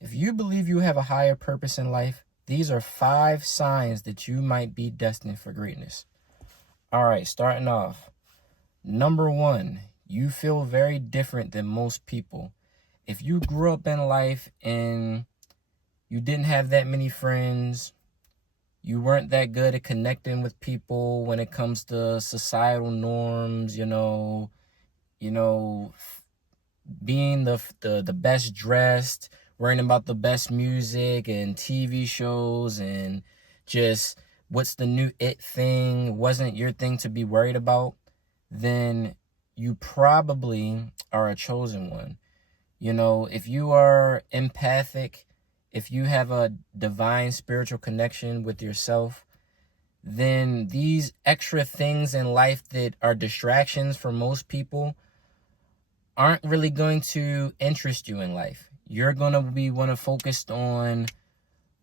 If you believe you have a higher purpose in life, these are 5 signs that you might be destined for greatness. All right, starting off. Number 1, you feel very different than most people. If you grew up in life and you didn't have that many friends, you weren't that good at connecting with people when it comes to societal norms, you know, being the best dressed, worrying about the best music and TV shows, and just what's the new it thing wasn't your thing to be worried about, then you probably are a chosen one. If you are empathic, if you have a divine spiritual connection with yourself, then these extra things in life that are distractions for most people aren't really going to interest you in life. You're going to want to focus on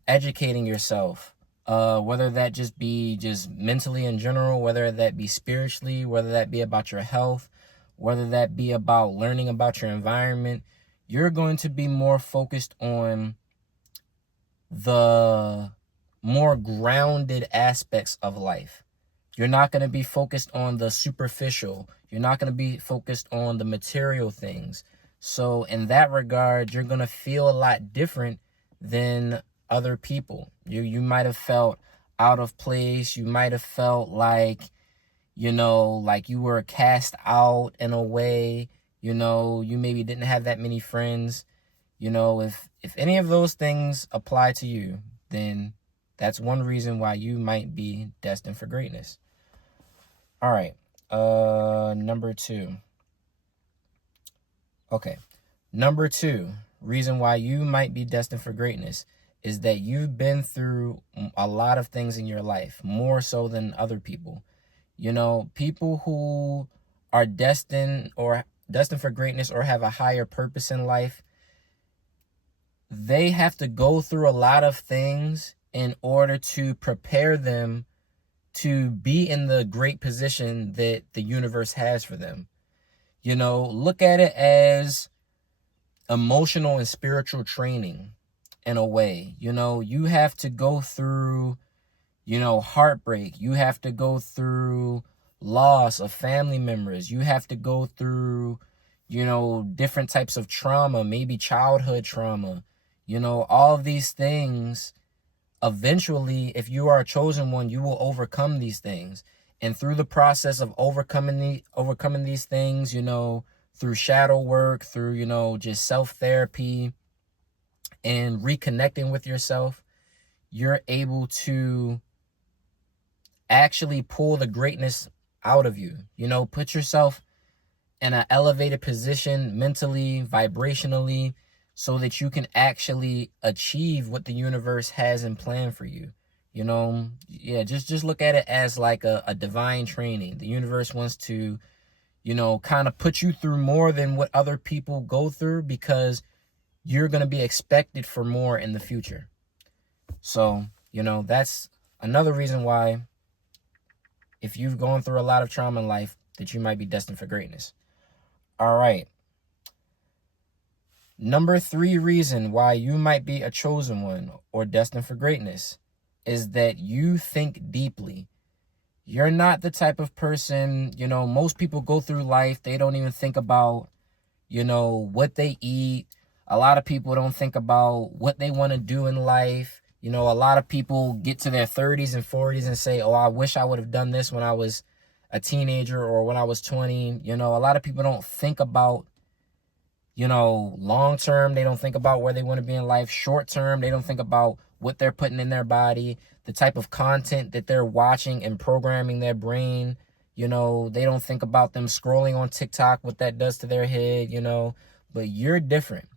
educating yourself, whether that just be just mentally in general, whether that be spiritually, whether that be about your health, whether that be about learning about your environment. You're going to be more focused on the more grounded aspects of life. You're not going to be focused on the superficial. You're not going to be focused on the material things. So in that regard, you're going to feel a lot different than other people. You might have felt out of place. You might have felt like, like you were cast out in a way. You maybe didn't have that many friends. If any of those things apply to you, then that's one reason why you might be destined for greatness. All right. Number 2. Okay. Number 2, reason why you might be destined for greatness is that you've been through a lot of things in your life, more so than other people. People who are destined for greatness or have a higher purpose in life, they have to go through a lot of things in order to prepare them to be in the great position that the universe has for them. Look at it as emotional and spiritual training in a way. You have to go through, heartbreak. You have to go through loss of family members. You have to go through, different types of trauma, maybe childhood trauma. All of these things, eventually, if you are a chosen one, you will overcome these things. And through the process of overcoming these things, through shadow work, through, just self-therapy and reconnecting with yourself, you're able to actually pull the greatness out of you. Put yourself in an elevated position mentally, vibrationally, so that you can actually achieve what the universe has in plan for you. Just look at it as like a divine training. The universe wants to, kind of put you through more than what other people go through, because you're going to be expected for more in the future. So, that's another reason why, if you've gone through a lot of trauma in life, that you might be destined for greatness. All right. Number 3 reason why you might be a chosen one or destined for greatness is that you think deeply. You're not the type of person, most people go through life, they don't even think about, what they eat. A lot of people don't think about what they want to do in life. A lot of people get to their 30s and 40s and say, oh, I wish I would have done this when I was a teenager or when I was 20. A lot of people don't think about, long term. They don't think about where they want to be in life. Short term, they don't think about what they're putting in their body, the type of content that they're watching and programming their brain. They don't think about them scrolling on TikTok, what that does to their head, but you're different.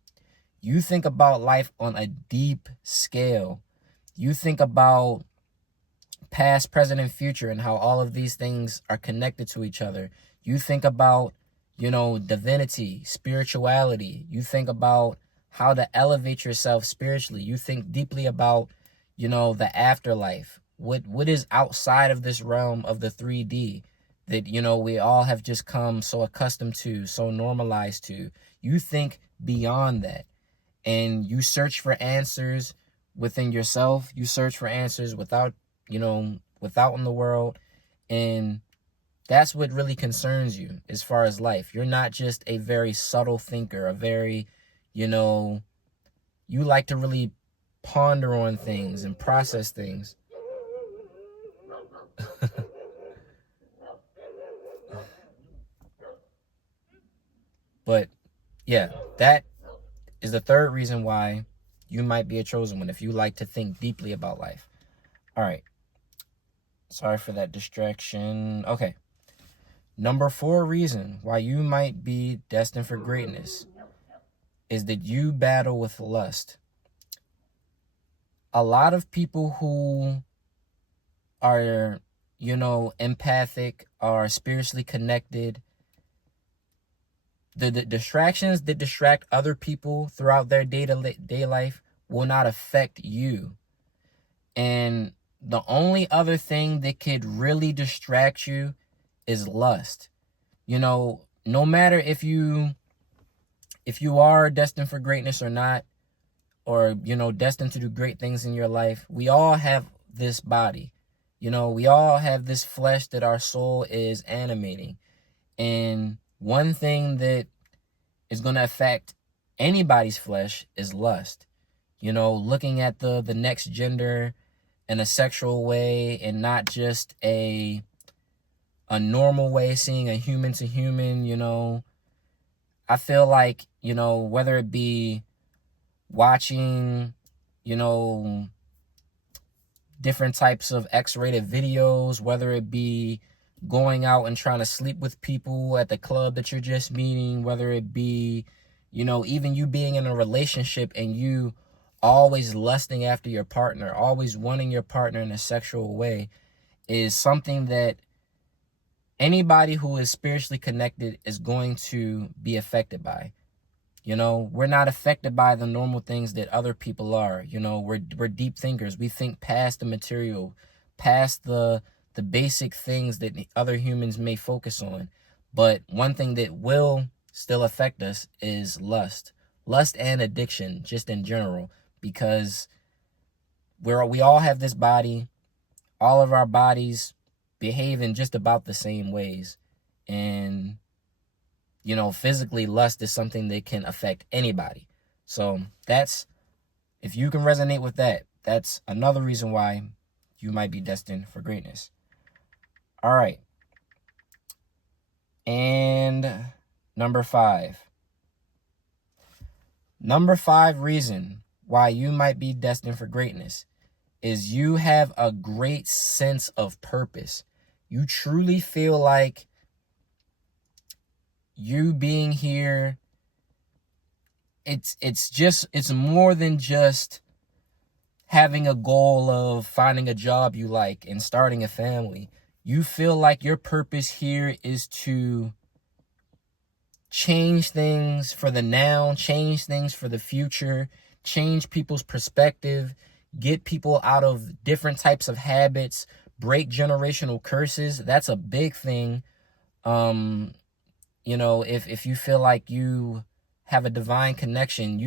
You think about life on a deep scale. You think about past, present, and future, and how all of these things are connected to each other. You think about, divinity, spirituality. You think about how to elevate yourself spiritually. You think deeply about, the afterlife. What is outside of this realm of the 3D that, we all have just come so accustomed to, so normalized to. You think beyond that. and you search for answers within yourself. You search for answers without in the world. And that's what really concerns you as far as life. You're not just a very subtle thinker, a very, you know, you like to really ponder on things and process things. But yeah, that is the third reason why you might be a chosen one, if you like to think deeply about life. All right. Sorry for that distraction. Okay. Number 4 reason why you might be destined for greatness is that you battle with lust. A lot of people who are, empathic, are spiritually connected, the distractions that distract other people throughout their day-to-day life will not affect you. And the only other thing that could really distract you is lust. No matter if you are destined for greatness or not, or destined to do great things in your life, we all have this body. We all have this flesh that our soul is animating. And one thing that is going to affect anybody's flesh is lust. Looking at the next gender in a sexual way, and not just a normal way, seeing a human to human. I feel like, whether it be watching, different types of X-rated videos, whether it be going out and trying to sleep with people at the club that you're just meeting, whether it be, even you being in a relationship and you always lusting after your partner, always wanting your partner in a sexual way, is something that anybody who is spiritually connected is going to be affected by. We're not affected by the normal things that other people are. We're deep thinkers. We think past the material, past the basic things that other humans may focus on. But one thing that will still affect us is lust and addiction, just in general, because we all have this body. All of our bodies behave in just about the same ways. And physically, lust is something that can affect anybody. So if you can resonate with that, that's another reason why you might be destined for greatness. All right. And number 5. Number 5 reason why you might be destined for greatness is you have a great sense of purpose. You truly feel like you being here, it's more than just having a goal of finding a job you like and starting a family. You feel like your purpose here is to change things for the now, change things for the future, change people's perspective, get people out of different types of habits, break generational curses. That's a big thing. If you feel like you have a divine connection,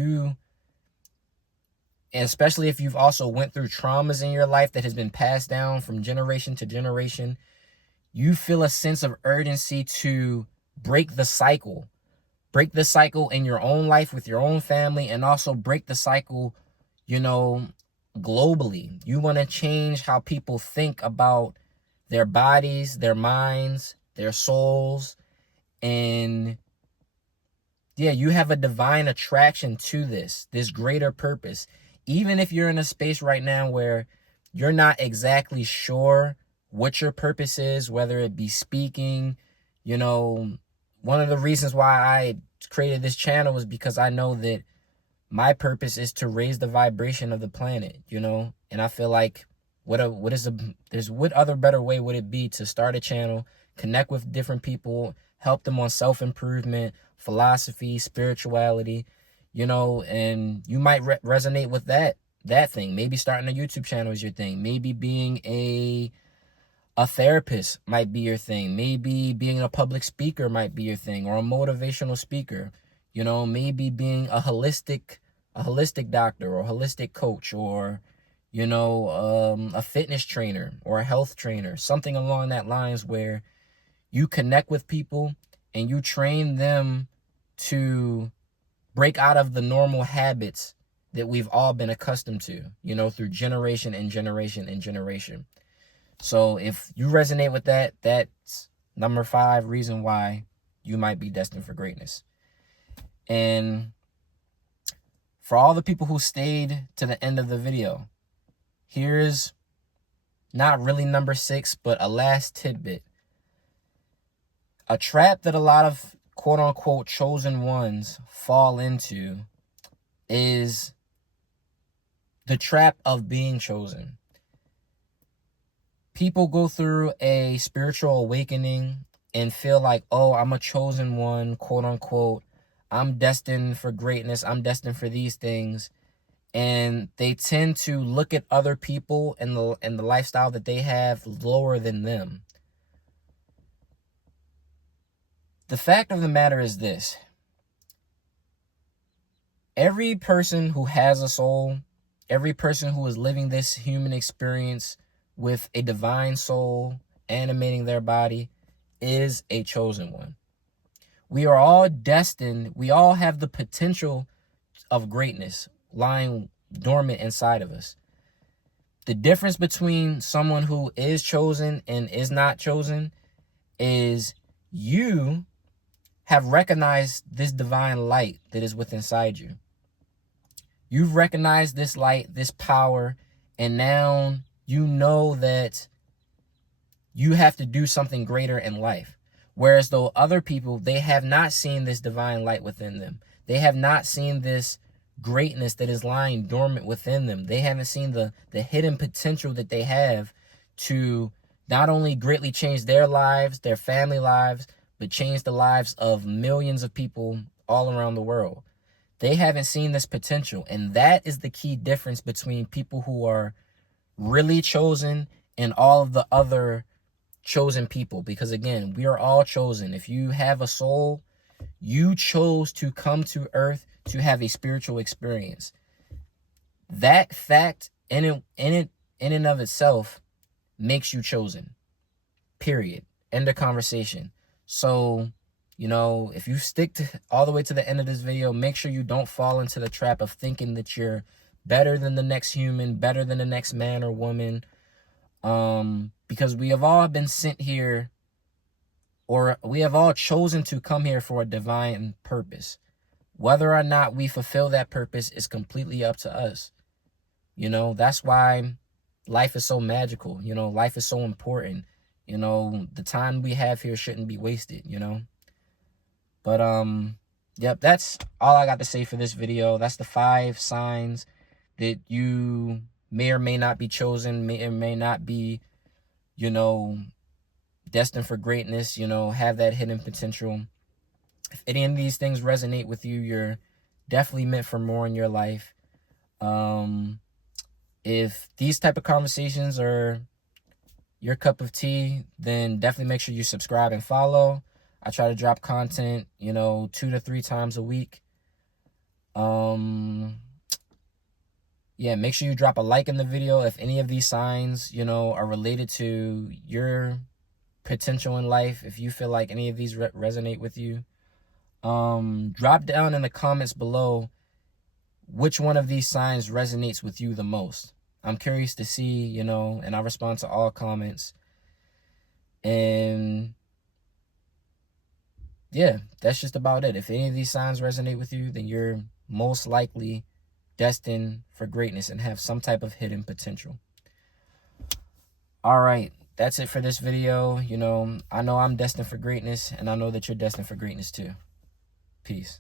and especially if you've also went through traumas in your life that has been passed down from generation to generation, you feel a sense of urgency to break the cycle in your own life with your own family, and also break the cycle, globally. You want to change how people think about their bodies, their minds, their souls. And yeah, you have a divine attraction to this greater purpose. Even if you're in a space right now where you're not exactly sure what your purpose is, whether it be speaking, one of the reasons why I created this channel was because I know that my purpose is to raise the vibration of the planet, and I feel like what other better way would it be to start a channel, connect with different people, help them on self-improvement, philosophy, spirituality, and you might resonate with that thing. Maybe starting a YouTube channel is your thing. Maybe being a therapist might be your thing. Maybe being a public speaker might be your thing, or a motivational speaker. Maybe being a holistic a holistic doctor or holistic coach, or, a fitness trainer or a health trainer, something along that lines, where you connect with people and you train them to break out of the normal habits that we've all been accustomed to, through generation and generation and generation. So if you resonate with that, that's number 5 reason why you might be destined for greatness. And for all the people who stayed to the end of the video, here's not really number 6, but a last tidbit. A trap that a lot of quote unquote chosen ones fall into is the trap of being chosen. People go through a spiritual awakening and feel like, oh, I'm a chosen one, quote unquote. I'm destined for greatness. I'm destined for these things. And they tend to look at other people and the lifestyle that they have lower than them. The fact of the matter is this. Every person who has a soul, every person who is living this human experience with a divine soul animating their body is a chosen one. We are all destined. We all have the potential of greatness lying dormant inside of us. The difference between someone who is chosen and is not chosen is you have recognized this divine light that is within inside you. You've recognized this light, this power, and now you know that you have to do something greater in life. Whereas though other people, they have not seen this divine light within them. They have not seen this greatness that is lying dormant within them. They haven't seen the hidden potential that they have to not only greatly change their lives, their family lives, but change the lives of millions of people all around the world. They haven't seen this potential. And that is the key difference between people who are really chosen and all of the other chosen people. Because again, we are all chosen. If you have a soul, you chose to come to earth to have a spiritual experience. That fact in and of itself makes you chosen. Period. End of conversation. So, if you stick to all the way to the end of this video, make sure you don't fall into the trap of thinking that you're better than the next human, better than the next man or woman. Because we have all been sent here, or we have all chosen to come here for a divine purpose. Whether or not we fulfill that purpose is completely up to us. That's why life is so magical. Life is so important. The time we have here shouldn't be wasted, But, yep, that's all I got to say for this video. That's the 5 signs that you may or may not be chosen, may or may not be, destined for greatness, have that hidden potential. If any of these things resonate with you, you're definitely meant for more in your life. If these type of conversations are your cup of tea, then definitely make sure you subscribe and follow. I try to drop content, 2 to 3 times a week. Yeah, make sure you drop a like in the video if any of these signs, are related to your potential in life. If you feel like any of these resonate with you, drop down in the comments below which one of these signs resonates with you the most. I'm curious to see, and I respond to all comments. And yeah, that's just about it. If any of these signs resonate with you, then you're most likely destined for greatness and have some type of hidden potential. All right, that's it for this video. I know I'm destined for greatness, and I know that you're destined for greatness too. Peace.